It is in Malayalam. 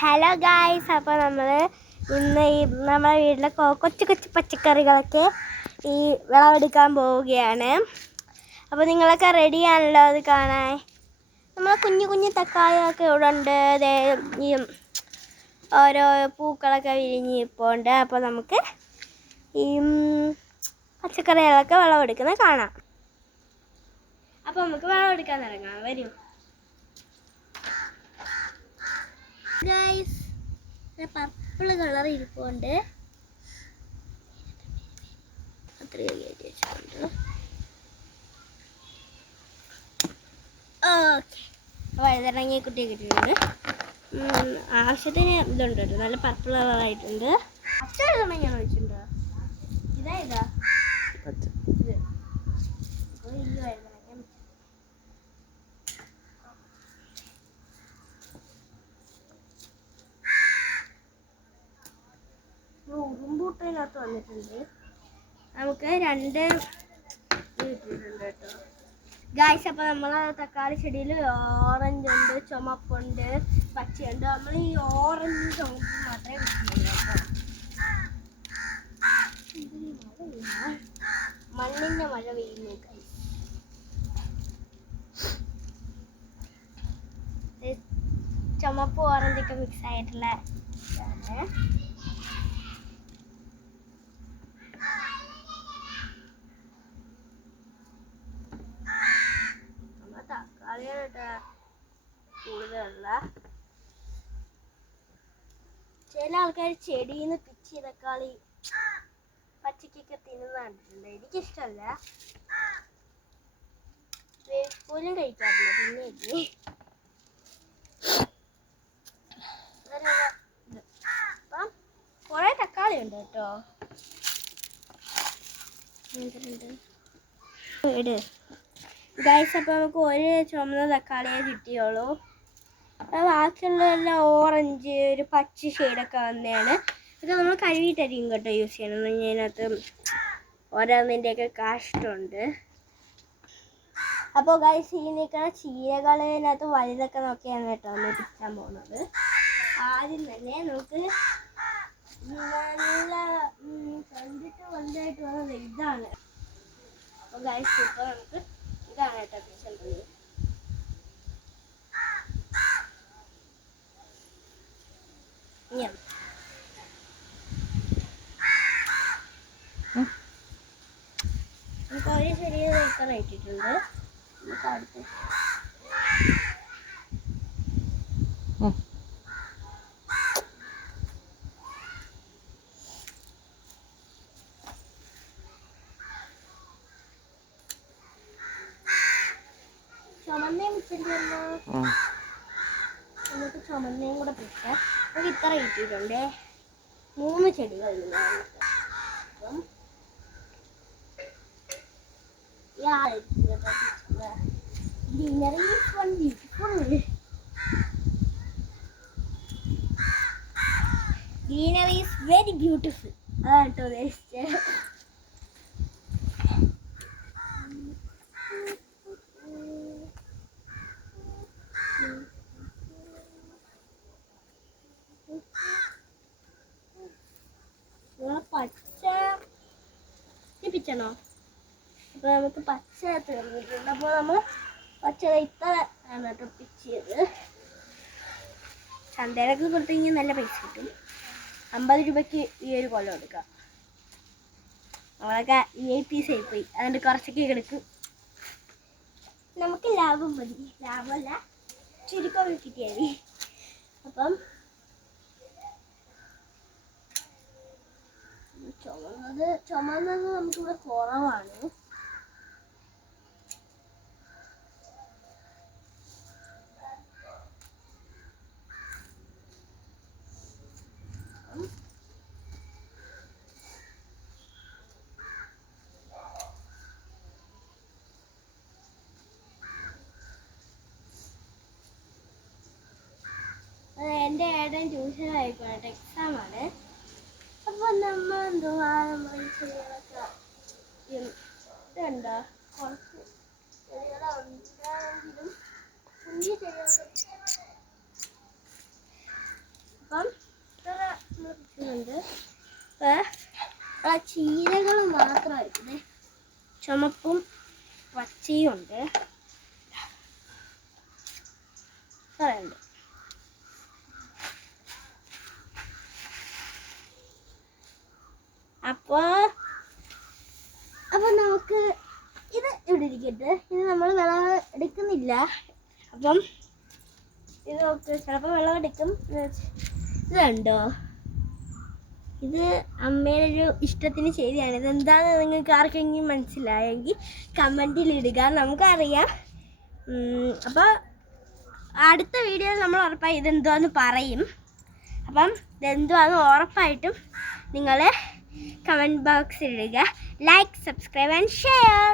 ഹലോ ഗായ്സ്, അപ്പോൾ നമ്മൾ ഇന്ന് നമ്മുടെ വീട്ടിലെ കൊച്ചു കൊച്ചു പച്ചക്കറികളൊക്കെ ഈ വിളവെടുക്കാൻ പോവുകയാണ്. അപ്പോൾ നിങ്ങളൊക്കെ റെഡിയാണല്ലോ അത് കാണാൻ. നമ്മൾ കുഞ്ഞു കുഞ്ഞു തക്കാളിയൊക്കെ ഇവിടെ ഉണ്ട്. ഈ ഓരോ പൂക്കളൊക്കെ വിരിഞ്ഞിപ്പോണ്ട്. അപ്പോൾ നമുക്ക് ഈ പച്ചക്കറികളൊക്കെ വിളവെടുക്കുന്നത് കാണാം. അപ്പോൾ നമുക്ക് വിളവെടുക്കാൻ ഇറങ്ങാം. വരും ഗൈസ്. പർപ്പിൾ കളർ ഇരിപ്പുണ്ട്. അത്രയും കയറ്റി വെച്ചിട്ടുണ്ട്. ഓക്കെ, വഴുതനങ്ങ കുട്ടി കിട്ടിയിട്ടുണ്ട്. ആവശ്യത്തിന് ഇതുണ്ട് കേട്ടോ, നല്ല പർപ്പിൾ കളറായിട്ടുണ്ട്. പച്ച വഴുതനങ്ങ വെച്ചിട്ടുണ്ടോ? ഇതാ ഇത് വഴുതനങ്ങ. ഉറുമ്പൂട്ടതിനകത്ത് വന്നിട്ടുണ്ട്. നമുക്ക് രണ്ട് ഇട്ടിട്ടുണ്ട് കേട്ടോ ഗായ്സ്. അപ്പോൾ നമ്മൾ തക്കാളി ചെടിയിൽ ഓറഞ്ച് ഉണ്ട്, ചുമപ്പുണ്ട്, പച്ചയുണ്ട്. നമ്മൾ ഈ ഓറഞ്ച് ചുമപ്പ് മാത്രമേ വെച്ചിട്ടുള്ളൂ കേട്ടോ. മണ്ണിൻ്റെ മഴ പെയ്യുന്നു ഗായ്സ്. ചുമപ്പ് ഓറഞ്ചൊക്കെ മിക്സ് ആയിട്ടുള്ള ഇതാണ്. കൂടുതലുള്ള ചില ആൾക്കാർ ചെടിയിൽ നിന്ന് പിച്ചി തക്കാളി പച്ചക്കൊക്കെ തിന്നുന്ന കണ്ടിട്ടുണ്ട്. എനിക്കിഷ്ടമല്ല, പോലും കഴിക്കാറില്ല. പിന്നെ അപ്പം കുറെ തക്കാളി ഉണ്ട് കേട്ടോ. ഇട് ഗൈസ്. അപ്പോൾ നമുക്ക് ഒരു ചുമന്ന തക്കാളിയെ കിട്ടിയോളൂ. ബാക്കിയുള്ളതെല്ലാം ഓറഞ്ച്, ഒരു പച്ച ഷെയ്ഡൊക്കെ വന്നതാണ്. ഇത് നമ്മൾ കഴുകിയിട്ടായിരിക്കും കേട്ടോ യൂസ് ചെയ്യണം. ഇതിനകത്ത് ഓരോന്നിൻ്റെയൊക്കെ കാഷ്ടമുണ്ട്. അപ്പോൾ ഗൈസ്, ഈ നിൽക്കുന്ന ചീരകളിനകത്ത് വലുതൊക്കെ നോക്കിയാണ് കേട്ടോ നമ്മൾ പിച്ചാൻ പോകുന്നത്. ആദ്യം തന്നെ നമുക്ക് നല്ല കണ്ടിട്ട് വലുതായിട്ട് വന്നത് ഇതാണ്. അപ്പോൾ ഗൈസ്, ഇപ്പോൾ നമുക്ക് ഇതാണ് കേട്ടോ പിച്ചേണ്ടത്. നമുക്ക് ഒരു ചെറിയ ഇത്ര ഇട്ടിട്ടുണ്ട്. നമുക്ക് അടുത്ത് ചുമന്നയും പിടിച്ചല്ലോ. നമുക്ക് ചുമന്നയും കൂടെ പിടിക്കാം. നമുക്ക് ഇത്ര ഇട്ടിട്ടുണ്ട്. 3 ചെടികൾ. അപ്പം greenery is one beautiful. Greenery is very beautiful. അതാണ് കേട്ടോ ഉദ്ദേശിച്ചത്. പച്ച പിച്ചണോ? അപ്പോൾ നമുക്ക് പച്ച തീർന്നിട്ടുണ്ട്. അപ്പോൾ നമ്മൾ പച്ച ഇത്ര ആണ് കേട്ടോ പിച്ചിയത്. ചന്തയിലൊക്കെ കൊടുത്തു കഴിഞ്ഞാൽ നല്ല പൈസ കിട്ടും. 50 രൂപയ്ക്ക് ഈ ഒരു കൊല്ലം എടുക്കാം. നമ്മളൊക്കെ VIP പോയി, അതുകൊണ്ട് കുറച്ചൊക്കെ എടുക്കും. നമുക്ക് ലാഭം മതി. ലാഭമല്ല, ചുരുക്കം കിട്ടിയാൽ മതി. അപ്പം ചുമന്നത് നമുക്കിവിടെ കുറവാണ്. എൻ്റെ ഏട്ടൻ ട്യൂഷൻ ആയിക്കോട്ടെ, എക്സാമാണ്. അപ്പോൾ നമ്മൾ എന്തുവാ നമ്മൾ ചെടികളൊക്കെ ഇതുണ്ടോ കുറച്ച് ചെടികളുണ്ടെങ്കിലും കുഞ്ഞു ചെടികളൊക്കെ അപ്പം ഇത്ര മുറിക്കുന്നുണ്ട്. ചീരകൾ മാത്രമായിട്ട് ചുമപ്പും പച്ചയും ഉണ്ട്. ഉണ്ട്. അപ്പോൾ നമുക്ക് ഇത് ഇവിടെ ഇരിക്കട്ടെ. ഇത് നമ്മൾ വിളവ് എടുക്കുന്നില്ല. അപ്പം ഇത് നോക്ക്, ചിലപ്പോൾ വിളവെടുക്കും. ഇതുണ്ടോ, ഇത് അമ്മയുടെ ഒരു ഇഷ്ടത്തിന് ശരിയാണ്. ഇതെന്താണെന്ന് നിങ്ങൾക്ക് ആർക്കെങ്കിലും മനസ്സിലായെങ്കിൽ കമൻറ്റിൽ ഇടുക, നമുക്കറിയാം. അപ്പോൾ അടുത്ത വീഡിയോയിൽ നമ്മൾ ഉറപ്പായി ഇതെന്തുവാന്ന് പറയും. അപ്പം ഇതെന്തുവാന്ന് ഉറപ്പായിട്ടും നിങ്ങൾ കമൻറ്റ് ബോക്സിൽ ഇടുക. Like, subscribe and share.